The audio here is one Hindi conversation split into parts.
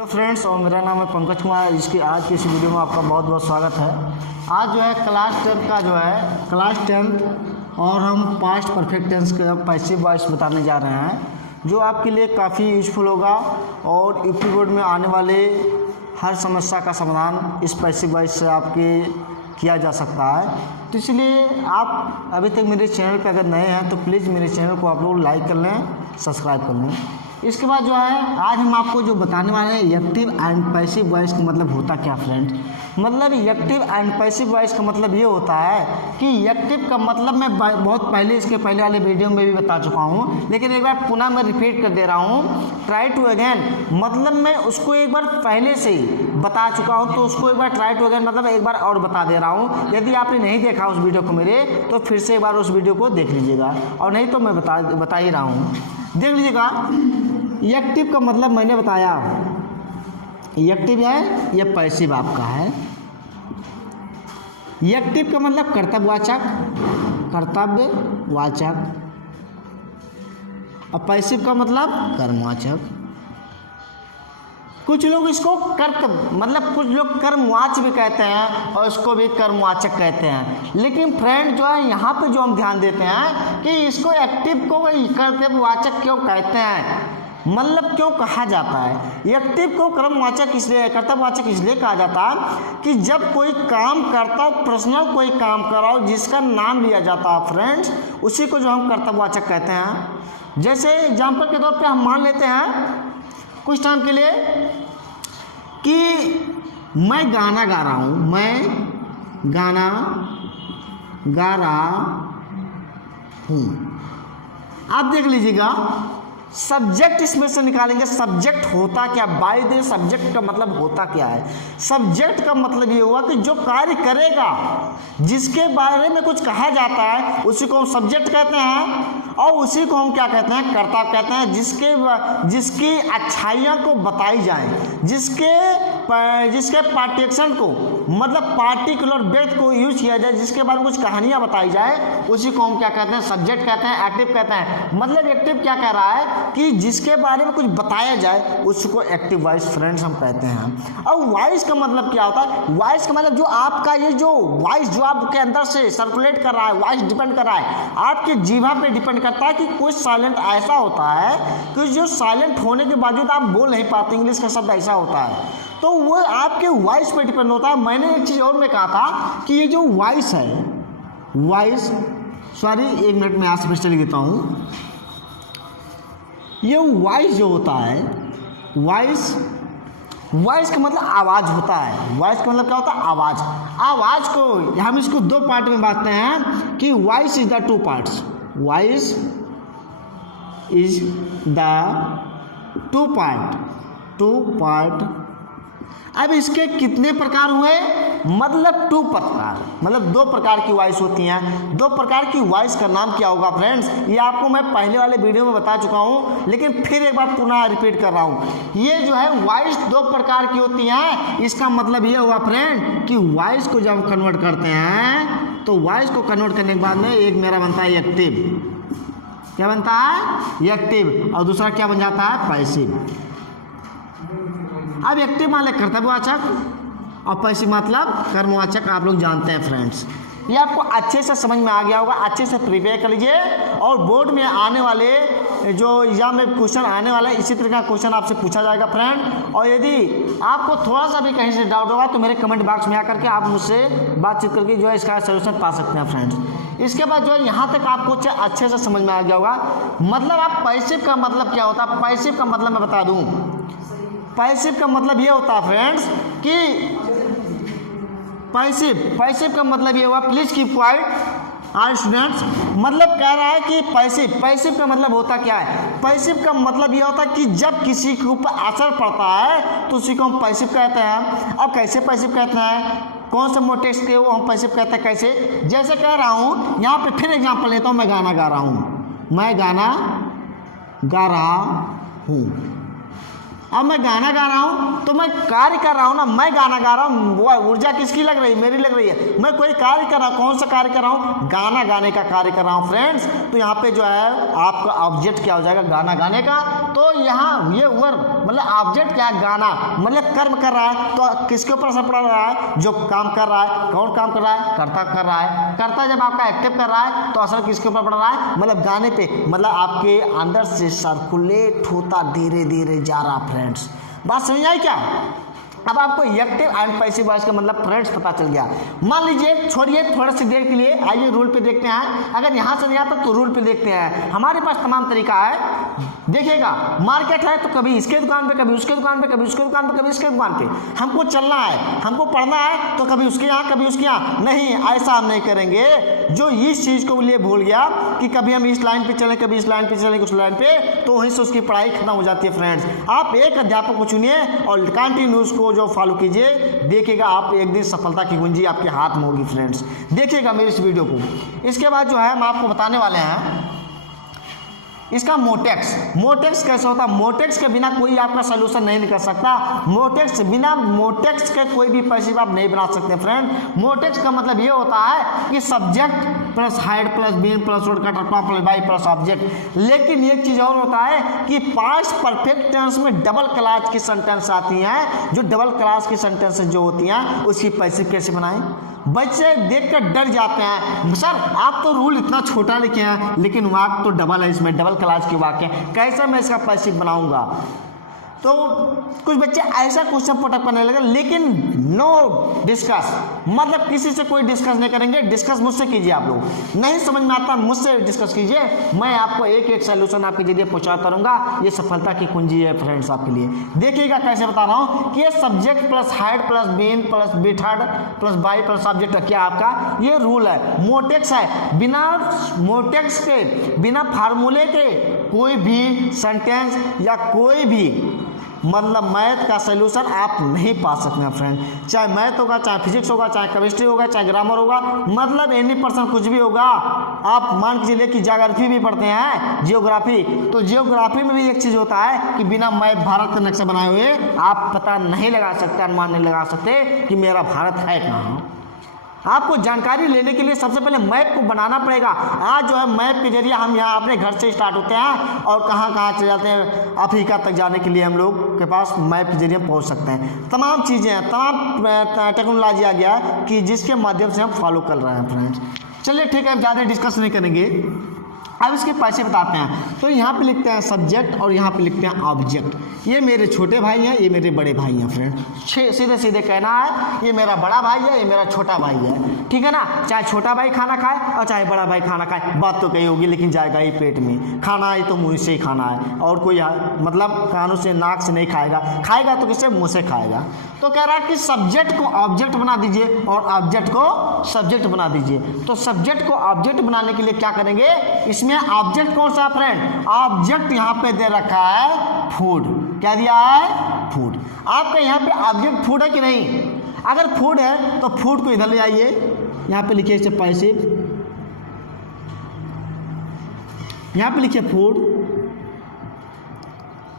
हेलो फ्रेंड्स, और मेरा नाम है पंकज कुमार। आज की इस वीडियो में आपका बहुत बहुत स्वागत है। आज जो है क्लास टेंथ और हम पास्ट परफेक्ट टेंस के पैसिव वॉइस बताने जा रहे हैं, जो आपके लिए काफ़ी यूजफुल होगा और यूपी बोर्ड में आने वाले हर समस्या का समाधान इस पैसिव वॉइस से आपके किया जा सकता है। तो इसलिए आप अभी तक मेरे चैनल पर अगर नए हैं तो प्लीज़ मेरे चैनल को आप लोग लाइक कर लें, सब्सक्राइब कर लें। इसके बाद जो है आज हम आपको जो बताने वाले हैं एक्टिव एंड पैसिव वॉइस का मतलब होता क्या फ्रेंड्स। मतलब एक्टिव एंड पैसिव वॉइस का मतलब ये होता है कि एक्टिव का मतलब मैं बहुत पहले इसके पहले वाले वीडियो में भी बता चुका हूँ, लेकिन एक बार पुनः मैं रिपीट कर दे रहा हूँ। ट्राई टू अगेन मतलब मैं उसको एक बार पहले से ही बता चुका हूँ, तो उसको एक बार ट्राई टू अगेन मतलब एक बार और बता दे रहा हूँ। यदि आपने नहीं देखा उस वीडियो को मेरे, तो फिर से एक बार उस वीडियो को देख लीजिएगा, और नहीं तो मैं बता ही रहा हूँ, देख लीजिएगा। एक्टिव का मतलब मैंने बताया, एक्टिव है या पैसिव आपका है। एक्टिव का मतलब कर्तव्यवाचक, और पैसिव का मतलब कर्मवाचक। कुछ लोग इसको कुछ लोग कर्मवाच भी कहते हैं और इसको भी कर्मवाचक कहते हैं। लेकिन फ्रेंड जो है यहाँ पे जो हम ध्यान देते हैं कि इसको एक्टिव को कर्तव्यवाचक क्यों कहते हैं, मतलब क्यों कहा जाता है। एक्टिव को कर्मवाचक इसलिए, कर्तव्यवाचक इसलिए कहा जाता है कि जब कोई काम करता हो, पर्सनल कोई काम कर रहा हो जिसका नाम लिया जाता है फ्रेंड्स, उसी को जो हम कर्तव्यवाचक कहते हैं। जैसे एग्जाम्पल के तौर पे हम मान लेते हैं कुछ टाइम के लिए कि मैं गाना गा रहा हूँ, मैं गाना गा रहा हूँ। आप देख लीजिएगा, सब्जेक्ट इसमें से निकालेंगे। सब्जेक्ट होता क्या, बाय द सब्जेक्ट का मतलब होता क्या है। सब्जेक्ट का मतलब ये हुआ कि जो कार्य करेगा, जिसके बारे में कुछ कहा जाता है, उसी को हम सब्जेक्ट कहते हैं, और उसी को हम क्या कहते हैं, कर्ता कहते हैं। जिसकी अच्छाइयाँ को बताई जाए, जिसके पार्टिएक्शन को मतलब पार्टिकुलर व्यक्ति को यूज किया जाए, जिसके बारे में कुछ कहानियाँ बताई जाए, उसी को हम क्या कहते हैं, सब्जेक्ट कहते हैं, एक्टिव कहते हैं। मतलब एक्टिव क्या कह रहा है कि जिसके बारे में कुछ बताया जाए, उसको एक्टिव वॉइस फ्रेंड्स हम कहते हैं। और वॉइस का मतलब क्या होता है, वॉइस का मतलब जो आपका ये जो वॉइस जो आपके अंदर से सर्कुलेट कर रहा है, वॉइस डिपेंड कर रहा है आपके जीवा पे डिपेंड करता है। कि कुछ साइलेंट ऐसा होता है कि जो साइलेंट होने के बावजूद आप बोल नहीं पाते, इंग्लिश का शब्द ऐसा होता है, तो वो आपके वॉइस पे डिपेंड होता है। मैंने एक चीज़ और में कहा था कि ये जो वॉइस है, एक मिनट में यहाँ से फिर लिखता हूँ। ये वॉइस जो होता है, वॉइस का मतलब आवाज़ होता है। वॉइस का मतलब क्या होता है, आवाज़ को हम इसको दो पार्ट में बांटते हैं कि voice is the two parts. Voice is the two part. अब इसके कितने प्रकार हुए, मतलब दो प्रकार की वॉइस होती हैं। दो प्रकार की वॉइस का नाम क्या होगा फ्रेंड्स, ये आपको मैं पहले वाले वीडियो में बता चुका हूँ, लेकिन फिर एक बार पुनः रिपीट कर रहा हूँ। ये जो है वॉइस दो प्रकार की होती हैं। इसका मतलब ये हुआ फ्रेंड कि वॉइस को जब हम कन्वर्ट करते हैं, तो वॉइस को कन्वर्ट करने के बाद में एक मेरा बनता है एक्टिव। क्या बनता है, एक्टिव, और दूसरा क्या बन जाता है, पैसिव। अब एक्टिव मतलब कर्तव्यवाचक और पैसिव मतलब कर्मवाचक। आप लोग जानते हैं फ्रेंड्स, ये आपको अच्छे से समझ में आ गया होगा। अच्छे से प्रिपेयर कर लीजिए, और बोर्ड में आने वाले जो एग्जाम में क्वेश्चन आने वाला है, इसी तरह का क्वेश्चन आपसे पूछा जाएगा फ्रेंड। और यदि आपको थोड़ा सा भी कहीं से डाउट होगा तो मेरे कमेंट बॉक्स में आकर के आप मुझसे बातचीत करके जो है इसका सोल्यूशन पा सकते हैं फ्रेंड्स। इसके बाद जो है यहाँ तक आपको अच्छे से समझ में आ गया होगा। मतलब आप पैसिव का मतलब क्या होता है, पैसिव का मतलब मैं बता दूँ। पैसिव का मतलब ये होता है फ्रेंड्स कि पैसिव का मतलब ये हुआ, please keep quiet all students. मतलब कह रहा है कि पैसिव का मतलब होता क्या है। पैसिव का मतलब ये होता है कि जब किसी के ऊपर असर पड़ता है तो उसी को हम पैसिव कहते हैं। अब कैसे पैसिव कहते हैं, कौन से मोटेक्स के वो हम पैसिव कहते हैं, कैसे, जैसे कह रहा हूँ यहाँ पे फिर एग्जाम्पल लेता हूँ। मैं गाना गा रहा हूँ, अब मैं गाना गा रहा हूँ तो मैं कार्य कर रहा हूँ ना, मैं गाना गा रहा हूँ, वो ऊर्जा किसकी लग रही है, मेरी लग रही है। मैं कोई कार्य कर रहा हूँ, कौन सा कार्य कर रहा हूँ, गाना गाने का कार्य कर रहा हूँ फ्रेंड्स। तो यहाँ पे जो है आपका ऑब्जेक्ट क्या हो जाएगा, गाना गाने का। तो यहाँ ये वर्ब मतलब ऑब्जेक्ट क्या है, गाना मतलब कर्म कर रहा है। तो किसके ऊपर असर पड़ रहा है, जो काम कर रहा है। कौन काम कर रहा है, कर्ता कर रहा है। कर्ता जब आपका एक्टिव कर रहा है तो असर किसके ऊपर पड़ रहा है, मतलब गाने पे, मतलब आपके अंदर से सर्कुलेट होता धीरे धीरे जा रहा फ्रेंड्स। बात समझ आई क्या। अब आपको एक्टिव एंड पैसिव वॉइस का मतलब फ्रेंड्स पता चल गया। मान लीजिए, छोड़िए थोड़ा सी देर के लिए, आइए रूल पे देखते हैं। अगर यहाँ से नहीं आता तो रूल पे देखते हैं। हमारे पास तमाम तरीका है। देखिएगा, मार्केट है तो कभी इसके दुकान पे, कभी उसके दुकान पे, कभी उसके दुकान पे, कभी इसके दुकान पे। हमको चलना है, हमको पढ़ना है तो कभी उसके यहाँ कभी उसके यहाँ। नहीं, ऐसा हम नहीं करेंगे। जो इस चीज़ को लिए भूल गया कि कभी हम इस लाइन पे चलें, कभी इस लाइन पे चलें, उस लाइन पे, तो वहीं से उसकी पढ़ाई खत्म हो जाती है फ्रेंड्स। आप एक अध्यापक को चुनिए और कंटिन्यू उसको जो फॉलो कीजिए, देखिएगा आप एक दिन सफलता की कुंजी आपके हाथ में होगी फ्रेंड्स। देखिएगा मेरी इस वीडियो को। इसके बाद जो है हम आपको बताने वाले हैं इसका मोटेक्स। मोटेक्स कैसे होता है, मोटेक्स के बिना कोई आपका सोल्यूशन नहीं निकल सकता। मोटेक्स बिना मोटेक्स के कोई भी पैसिव आप नहीं बना सकते फ्रेंड। मोटेक्स का मतलब ये होता है कि subject plus had plus been plus वर्ड का टर्म प्लस बाई प्लस ऑब्जेक्ट। लेकिन एक चीज और होता है कि पास्ट परफेक्ट टेंस में डबल क्लास की सेंटेंस आती हैं। जो डबल क्लास की सेंटेंस जो होती हैं उसकी पैसिव कैसे बनाएं। बच्चे देखकर डर जाते हैं, सर आप तो रूल इतना छोटा लिखे हैं लेकिन वाक्य तो डबल है, इसमें डबल क्लास के वाक्य हैं, कैसे मैं इसका पैसिव बनाऊंगा। तो कुछ बच्चे ऐसा क्वेश्चन पुटअप करने लगे, लेकिन नो डिस्कस, मतलब किसी से कोई डिस्कस नहीं करेंगे। डिस्कस मुझसे कीजिए। आप लोग नहीं समझ में आता मुझसे डिस्कस कीजिए, मैं आपको एक एक सोल्यूशन आपके जरिए पहुंचाता रहूंगा। ये सफलता की कुंजी है फ्रेंड्स आपके लिए। देखिएगा कैसे बता रहा हूँ कि ये subject plus had plus been plus V third plus by plus object क्या आपका ये रूल है। मोटेक्स है, बिना मोटेक्स के, बिना फार्मूले के कोई भी सेंटेंस या कोई भी मतलब मैथ का सलूशन आप नहीं पा सकते हैं फ्रेंड। चाहे मैथ होगा, चाहे फिजिक्स होगा, चाहे केमिस्ट्री होगा, चाहे ग्रामर होगा, मतलब एनी पर्सन कुछ भी होगा। आप मान के चलिए कि ज्योग्राफी भी पढ़ते हैं, जियोग्राफी, तो जियोग्राफी में भी एक चीज़ होता है कि बिना मैप भारत का नक्शा बनाए हुए आप पता नहीं लगा सकते, अनुमान नहीं लगा सकते कि मेरा भारत है कहाँ। आपको जानकारी लेने के लिए सबसे पहले मैप को बनाना पड़ेगा। आज जो है मैप के जरिए हम यहाँ अपने घर से स्टार्ट होते हैं और कहाँ कहाँ चले जाते हैं। अफ्रीका तक जाने के लिए हम लोग के पास मैप के जरिए पहुँच सकते हैं। तमाम चीज़ें हैं, तमाम टेक्नोलॉजी आ गया है कि जिसके माध्यम से हम फॉलो कर रहे हैं फ्रेंड्स। चलिए ठीक है, हम ज़्यादा डिस्कस नहीं करेंगे। अब इसके पैसे बताते हैं। तो यहाँ पे लिखते हैं सब्जेक्ट और यहाँ पे लिखते हैं ऑब्जेक्ट। ये मेरे छोटे भाई हैं, ये मेरे बड़े भाई हैं फ्रेंड। सीधे सीधे कहना है ये मेरा बड़ा भाई है, ये मेरा छोटा भाई है, ठीक है ना। चाहे छोटा भाई खाना खाए और चाहे बड़ा भाई खाना खाए, बात तो कही होगी, लेकिन जाएगा ही पेट में। खाना है तो मुँह से ही खाना है, और कोई मतलब कानों से नाक से नहीं खाएगा, खाएगा तो किससे, मुँह से खाएगा। तो कह रहा है कि सब्जेक्ट को ऑब्जेक्ट बना दीजिए और ऑब्जेक्ट को सब्जेक्ट बना दीजिए। तो सब्जेक्ट को ऑब्जेक्ट बनाने के लिए क्या करेंगे, इसमें ऑब्जेक्ट कौन सा फ्रेंड, ऑब्जेक्ट यहाँ पे दे रखा है फूड। क्या दिया है, फूड। आपका यहाँ पे ऑब्जेक्ट फूड है कि नहीं, अगर फूड है तो फूड को इधर ले आइए, यहाँ पे लिखिए इसे पैसिव, यहाँ पे लिखिए फूड।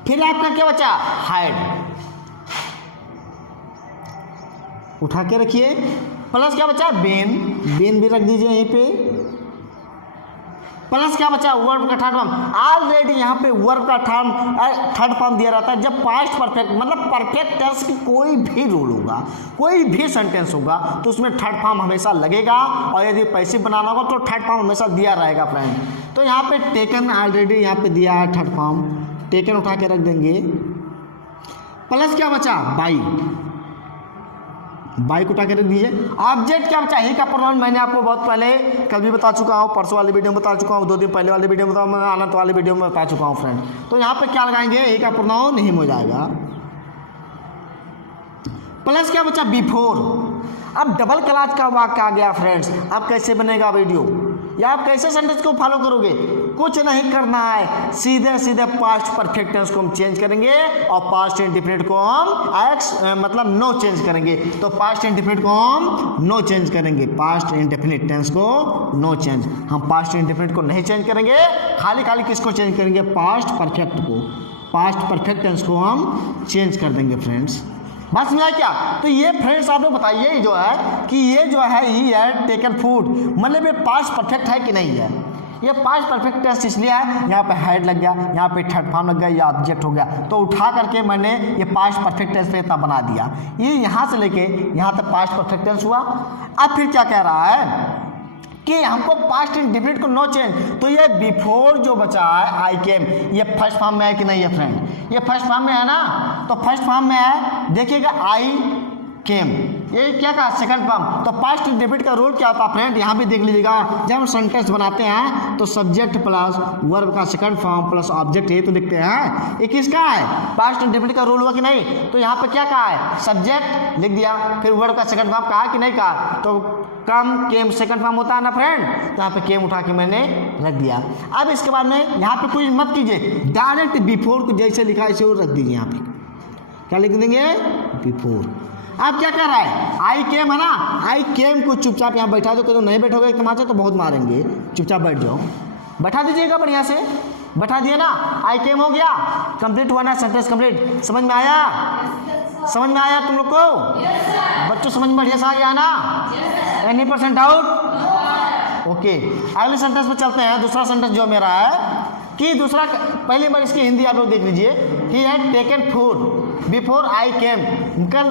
फिर आपका क्या बचा, हाइड, उठा के रखिए, प्लस क्या बचा, बेन, बेन भी रख दीजिए यहीं पे, प्लस क्या बचा, वर्ब का थर्ड फॉर्म। ऑलरेडी यहाँ पे वर्ब का थर्ड फॉर्म दिया रहता है। जब पास्ट परफेक्ट मतलब परफेक्ट टेंस की कोई भी रूल होगा, कोई भी सेंटेंस होगा, तो उसमें थर्ड फॉर्म हमेशा लगेगा। और यदि पैसिव बनाना होगा तो थर्ड फॉर्म हमेशा दिया रहेगा फ्रेंड। तो यहाँ पे टेकन ऑलरेडी यहाँ पे दिया है थर्ड फॉर्म, टेकन उठा के रख देंगे। प्लस क्या बचा, बाई, बाई को उठा के रख दीजिए। ऑब्जेक्ट क्या बचा, ही का प्रोनाउन। मैंने आपको बहुत पहले कल भी बता चुका हूँ, परसों वाली वीडियो में बता चुका हूँ, 2 दिन पहले वाली वीडियो में बता, मैं अनंत वाली वीडियो में बता चुका हूँ फ्रेंड। तो यहाँ पे क्या लगाएंगे, ही का प्रोनाउन हिम हो जाएगा। प्लस क्या बचा, बिफोर। अब डबल क्लास का वाक्य आ गया फ्रेंड्स, अब कैसे बनेगा वीडियो, या आप कैसे सेंटेंस को फॉलो करोगे, कुछ नहीं करना है, सीधे सीधे पास्ट परफेक्ट टेंस को हम चेंज करेंगे और पास्ट इंडेफिनिट को हम मतलब नो चेंज करेंगे। तो पास्ट इंडेफिनिट को हम नो चेंज करेंगे, पास्ट इंडेफिनिट टेंस को नो चेंज। हम पास्ट इंडेफिनिट को नहीं चेंज करेंगे, खाली खाली किसको चेंज करेंगे, पास्ट परफेक्ट को। पास्ट परफेक्ट टेंस को हम चेंज कर देंगे फ्रेंड्स। बात समझा क्या? तो ये फ्रेंड्स आप लोग बताइए जो है कि ये जो है ही हैड टेकन फूड, मतलब ये पास्ट परफेक्ट है कि नहीं है? ये पास्ट परफेक्ट टेंस इसलिए है, यहाँ पे हैड लग गया, यहाँ पे थर्ड फॉर्म लग गया, या ऑब्जेक्ट हो गया, तो उठा करके मैंने ये पास्ट परफेक्ट टेंस पे इतना बना दिया। ये यहाँ से लेके यहाँ तक पास्ट परफेक्ट टेंस हुआ। अब फिर क्या कह रहा है कि हमको पास्ट इंडेफिनिट को नो चेंज, तो ये बिफोर जो बचा है आई केम, ये फर्स्ट फॉर्म में है कि नहीं है फ्रेंड? ये फर्स्ट फॉर्म में है ना, तो फर्स्ट फॉर्म में है, देखिएगा आई केम, ये क्या कहा? Second form. तो पास्ट इंडेफिनिट का रूल क्या होता है फ्रेंड? यहाँ भी देख लीजिएगा, जब हम सेंटेंस बनाते हैं तो सब्जेक्ट प्लस वर्ब का सेकंड फॉर्म प्लस ऑब्जेक्ट ये तो लिखते हैं। ये किसका है? पास्ट इंडेफिनिट का रूल हुआ कि नहीं? तो यहाँ पे क्या कहा है? सब्जेक्ट लिख दिया, फिर वर्ब का सेकंड फॉर्म कहा कि नहीं कहा? तो कम केम सेकंड फॉर्म होता है ना फ्रेंड, तो यहाँ पे केम उठा के मैंने रख दिया। अब इसके बाद में यहाँ पे कुछ मत कीजिए, डायरेक्ट बिफोर को जैसे लिखा है इसे रख दीजिए। यहाँ पे क्या लिख देंगे? बिफोर। अब क्या कर रहा है? आई केम है ना, आई केम को चुपचाप यहाँ बैठा दो, तो नहीं बैठोगे एक तमाचा तो बहुत मारेंगे, चुपचाप बैठ जाओ, बैठा दीजिएगा बढ़िया से, बैठा दिए ना, आई केम हो गया, कंप्लीट हुआ ना सेंटेंस कंप्लीट। समझ में आया? समझ में आया तुम लोग को? बच्चों समझ में बढ़िया से आ गया ना? Any % doubt? ओके, अगले सेंटेंस पे चलते हैं। दूसरा सेंटेंस जो मेरा है कि दूसरा, पहली बार इसकी हिंदी आप लोग देख लीजिए, he had taken food before I came,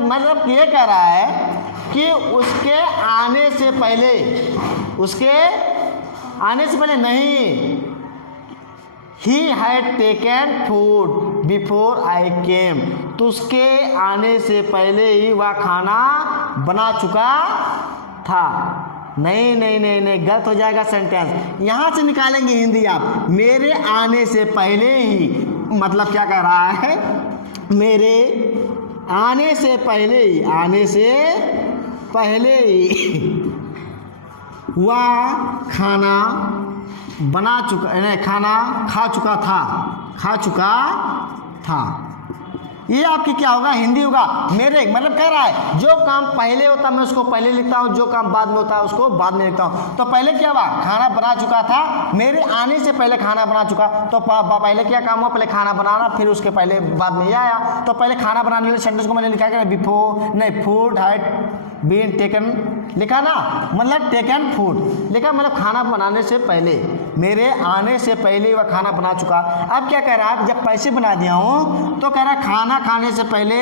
मतलब ये कह रहा है कि उसके आने से पहले, उसके आने से पहले नहीं, he had taken food before I came, तो उसके आने से पहले ही वह खाना बना चुका था। नहीं नहीं नहीं नहीं, गलत हो जाएगा सेंटेंस। यहाँ से निकालेंगे हिंदी आप, मेरे आने से पहले ही, मतलब क्या कह रहा है? मेरे आने से पहले ही, आने से पहले ही वह खाना बना चुका, नहीं खाना खा चुका था, खा चुका था। ये आपकी क्या होगा? हिंदी होगा। मेरे मतलब कह रहा है जो काम पहले होता है मैं उसको पहले लिखता हूँ, जो काम बाद में होता है उसको बाद में लिखता हूँ। तो पहले क्या हुआ? खाना बना चुका था, मेरे आने से पहले खाना बना चुका, तो पहले क्या काम हुआ? पहले खाना बनाना, फिर उसके पहले बाद में ये आया। तो पहले खाना बनाने वाले सेंटेंस को मैंने लिखा है बिफोर, नहीं फूड हैड बीन टेकन लिखा ना, मतलब टेकन फूड लिखा, मतलब खाना बनाने से पहले, मेरे आने से पहले वह खाना बना चुका। अब क्या कह रहा है? जब पैसे बना दिया हूँ तो कह रहा है खाना खाने से पहले,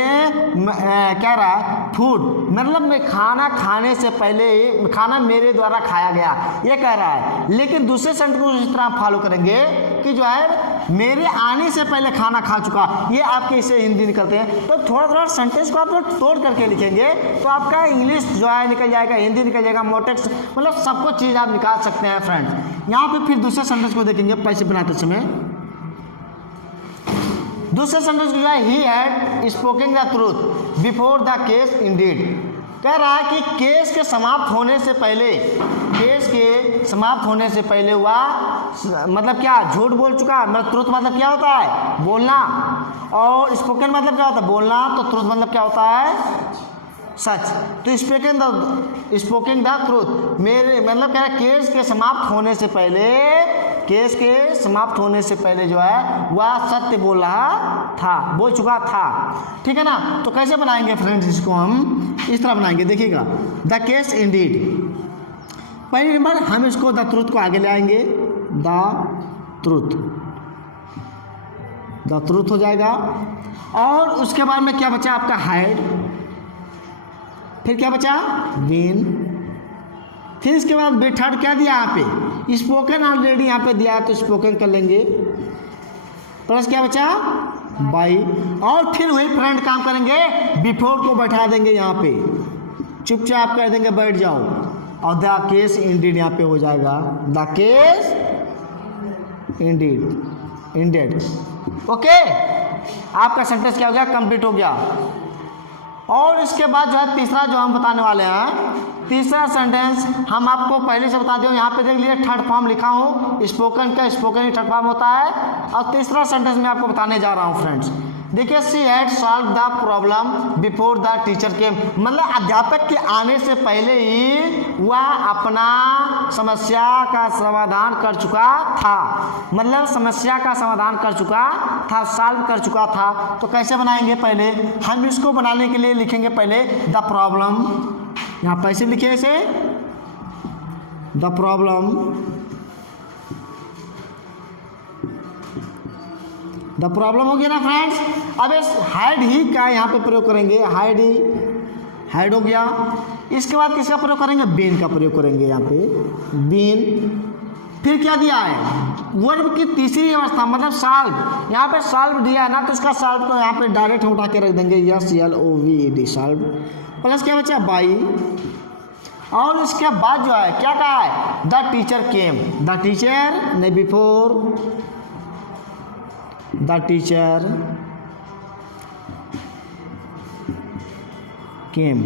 कह रहा है फूड, मतलब मैं खाना खाने से पहले खाना मेरे द्वारा खाया गया, ये कह रहा है। लेकिन दूसरे सेंटेंस को इस तरह फॉलो करेंगे कि जो है मेरे आने से पहले खाना खा चुका, ये आपके इसे हिंदी निकलते हैं। तो थोड़ा थोड़ा सेंटेंस को आप लोग तोड़ करके लिखेंगे तो आपका इंग्लिश जो है निकल जाएगा, हिंदी निकल जाएगा, मोटेक्स, मतलब सब कुछ चीज़ आप निकाल सकते हैं फ्रेंड्स। यहाँ पे फिर दूसरे सेंटेंस को देखेंगे पैसे बनाते समय। दूसरे सेंटेंस जो है, he had spoken the truth before the case Indeed, कह रहा है कि केस के समाप्त होने से पहले, केस के समाप्त होने से पहले हुआ, मतलब क्या? झूठ बोल चुका। मतलब ट्रूथ मतलब क्या होता है? बोलना, और स्पोकन मतलब क्या होता है? बोलना। तो ट्रूथ मतलब क्या होता है? सच। तो स्पोकन द ट्रूथ, मेरे मतलब क्या है? केस के समाप्त होने से पहले, केस के समाप्त होने से पहले जो है वह सत्य बोल रहा था, बोल चुका था। ठीक है ना? तो कैसे बनाएंगे फ्रेंड्स इसको? हम इस तरह बनाएंगे, देखिएगा, द केस इंडीड। पहली नंबर हम इसको द ट्रूथ को आगे ले आएंगे, द ट्रूथ, द ट्रूथ हो जाएगा। और उसके बाद में क्या बचा आपका? हाइड। फिर क्या बचा? बीन। फिर इसके बाद बेथर्ड क्या दिया यहाँ पे? स्पोकन ऑलरेडी यहाँ पे दिया है तो स्पोकन कर लेंगे, प्लस क्या बचा? बाई। और फिर वही फ्रेंड काम करेंगे, बिफोर को बैठा देंगे यहाँ पे, चुपचाप कह देंगे बैठ जाओ, और द केस इंडीड यहाँ पे हो जाएगा, the case Indeed, ended. Okay, आपका सेंटेंस क्या हो गया? कंप्लीट हो गया। और इसके बाद जो है तीसरा जो हम बताने वाले हैं, तीसरा सेंटेंस हम आपको पहले से बता दें, यहाँ पे देख लीजिए थर्ड फॉर्म लिखा हूँ, स्पोकन का, स्पोकन ही थर्ड फॉर्म होता है। और तीसरा सेंटेंस मैं आपको बताने जा रहा हूँ फ्रेंड्स, देखिए she had solve the problem before the teacher केम, मतलब अध्यापक के आने से पहले ही वह अपना समस्या का समाधान कर चुका था, मतलब समस्या का समाधान कर चुका था, सॉल्व कर चुका था। तो कैसे बनाएंगे, पहले हम इसको बनाने के लिए लिखेंगे पहले द प्रॉब्लम, यहाँ पैसे लिखे इसे द प्रॉब्लम, द प्रॉब्लम हो गया ना फ्रेंड्स। अब इस हैड ही का यहाँ पे प्रयोग करेंगे, हैड ही, हैड हो गया। इसके बाद किसका प्रयोग करेंगे, बीन का प्रयोग करेंगे यहाँ पे, बीन। फिर क्या दिया है, वर्ब की तीसरी अवस्था मतलब सॉल्व, यहाँ पे सॉल्व दिया है ना, तो इसका सॉल्व को यहाँ पे डायरेक्ट उठा के रख देंगे, SLOVED सॉल्व, प्लस क्या बचा बाई। और इसके बाद जो है क्या कहा है, the teacher came, the teacher ने before the teacher came.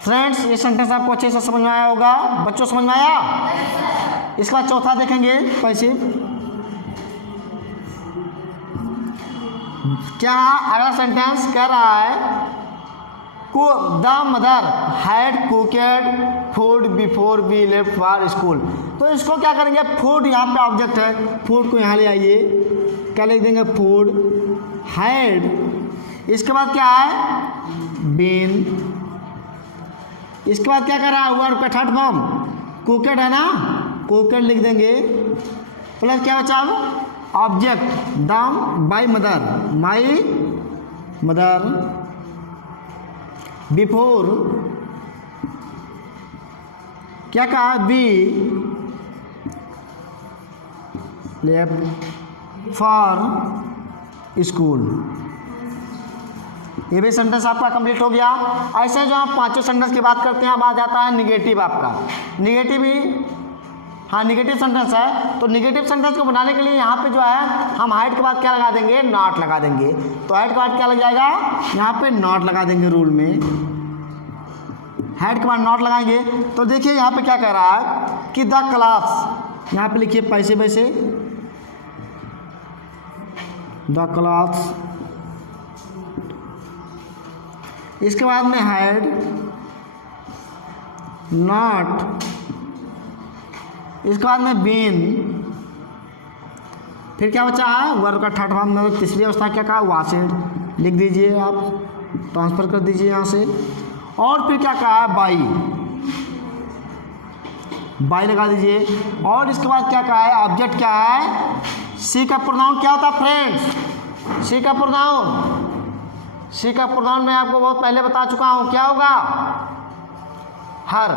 Friends ये सेंटेंस आपको अच्छे से समझ में आया होगा, बच्चों समझ में आया। इसका चौथा देखेंगे पैसिव, क्या अगला सेंटेंस कह रहा है, को the mother had cooked food before we left for school. तो इसको क्या करेंगे, फूड यहाँ पे ऑब्जेक्ट है, फूड को यहाँ ले आइए, क्या लिख देंगे, फूड हैड। इसके बाद क्या है, बीन। इसके बाद क्या कर रहा है, वर्ब का थर्ड फॉर्म कुकड है ना, कुकड लिख देंगे, प्लस क्या बचा ऑब्जेक्ट दाम by mother, my mother, before क्या कहा, बी लेफ्ट फॉर स्कूल। ये भी सेंटेंस आपका कंप्लीट हो गया। ऐसे जो हम पांचों सेंटेंस की बात करते हैं, अब आ जाता है निगेटिव आपका, निगेटिव ही, हाँ निगेटिव सेंटेंस है। तो निगेटिव सेंटेंस को बनाने के लिए यहाँ पे जो है हम हाइट के बाद क्या लगा देंगे, नॉट लगा देंगे। तो हाइट के बाद क्या लग जाएगा, यहाँ पे नॉट लगा देंगे, रूल में हाइट के बाद नॉट लगाएंगे। तो देखिए यहाँ पे क्या कह रहा है कि द क्लास, यहाँ पे लिखिए पैसे वैसे, द क्लास। इसके बाद में हैड नॉट, इसके बाद में बीन, फिर क्या बचा है, वर्ब का थर्ड फॉर्म में तीसरी अवस्था क्या कहा, वासेड। लिख दीजिए आप, ट्रांसफर कर दीजिए यहाँ से। और फिर क्या कहा है, बाई, बाई लगा दीजिए। और इसके बाद क्या कहा है, ऑब्जेक्ट क्या है, सी का प्रोनाउन क्या होता है फ्रेंड्स, सी का प्रोनाउन, सी का प्रोनाउन मैं आपको बहुत पहले बता चुका हूँ, क्या होगा, हर।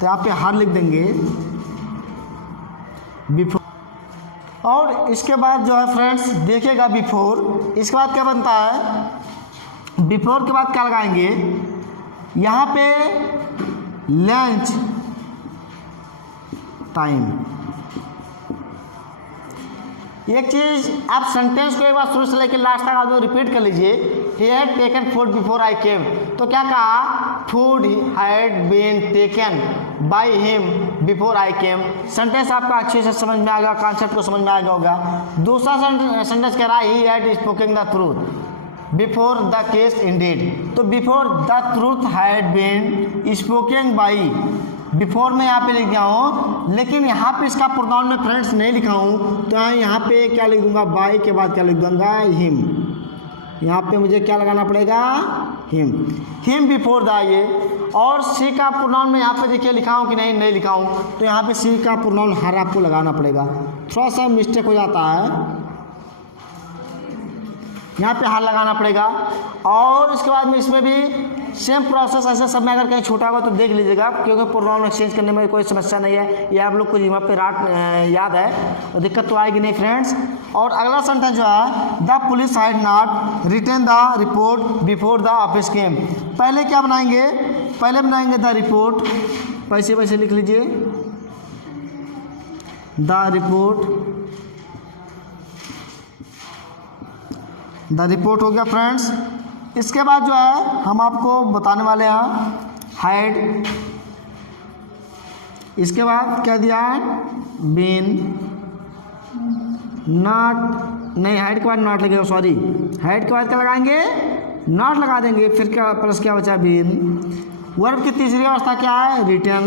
तो यहाँ पे हर लिख देंगे, बिफोर। और इसके बाद जो है फ्रेंड्स देखिएगा बिफोर, इसके बाद क्या बनता है, बिफोर के बाद क्या लगाएंगे, यहाँ पे लंच टाइम। एक चीज़ आप सेंटेंस को एक बार शुरू से लेकर लास्ट तक आप रिपीट कर लीजिए, he had taken food before I came. तो क्या कहा, food had been taken by him before I came. Sentence आपका अच्छे से समझ में आएगा, कॉन्सेप्ट को समझ में आ गया होगा। दूसरा सेंटेंस कह रहा है, he had spoken the truth before the case indeed. तो before the truth had been spoken by, before में यहाँ पे लिख गया हूँ, लेकिन यहाँ पे इसका प्रोनाउन में फ्रेंड्स नहीं लिखा हूँ, तो यहाँ पे क्या लिख दूंगा, बाई के बाद क्या लिख दूंगा, हिम। यहाँ पे मुझे क्या लगाना पड़ेगा, हिम, हिम बिफोर द। ये और सी का प्रोनाउन में यहाँ पे देखिए लिखा हूँ कि नहीं लिखा हूँ, तो यहाँ पे सी का प्रोनाउन हर आपको लगाना पड़ेगा, थोड़ा सा मिस्टेक हो जाता है, यहाँ पे हार लगाना पड़ेगा। और इसके बाद में इसमें भी सेम प्रोसेस, ऐसे सब में अगर कहीं छोटा होगा तो देख लीजिएगा, क्योंकि प्रोनाउन एक्सचेंज करने में कोई समस्या नहीं है, ये आप लोग को यहाँ पे याद है, तो दिक्कत तो आएगी नहीं फ्रेंड्स। और अगला सेंटेंस जो है, the police had not written the report before the office came. पहले क्या बनाएंगे, पहले बनाएंगे द रिपोर्ट, पैसे वैसे लिख लीजिए, द रिपोर्ट, द रिपोर्ट हो गया फ्रेंड्स। इसके बाद जो है हम आपको बताने वाले हैं हैड, इसके बाद क्या दिया है, बीन, नहीं, हेड के बाद नॉट लगेगा, सॉरी, हेड के बाद क्या लगाएंगे, नॉट लगा देंगे। फिर क्या प्लस क्या बचा, बीन। वर्ब की तीसरी अवस्था क्या है, रिटर्न,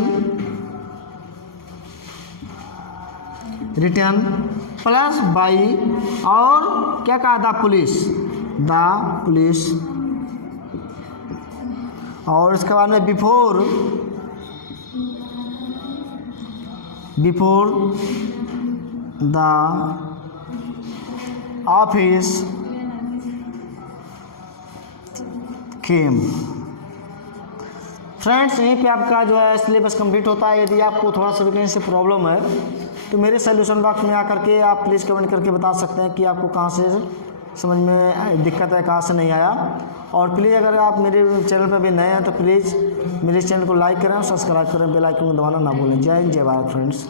रिटर्न प्लस बाई और क्या कहा, द पुलिस, द पुलिस। और इसके बाद में before, before the office came. Friends, यहीं पे आपका जो है सिलेबस कंप्लीट होता है। यदि आपको थोड़ा सा भी कहीं से प्रॉब्लम है तो मेरे सॉल्यूशन बॉक्स में आकर के आप प्लीज़ कमेंट करके बता सकते हैं कि आपको कहाँ से समझ में दिक्कत है, कहाँ से नहीं आया। और प्लीज़ अगर आप मेरे चैनल पर भी नए हैं तो प्लीज़ मेरे चैनल को लाइक करें और सब्सक्राइब करें, बेल आइकन को दबाना ना भूलें। जय हिंद, जय भारत फ्रेंड्स।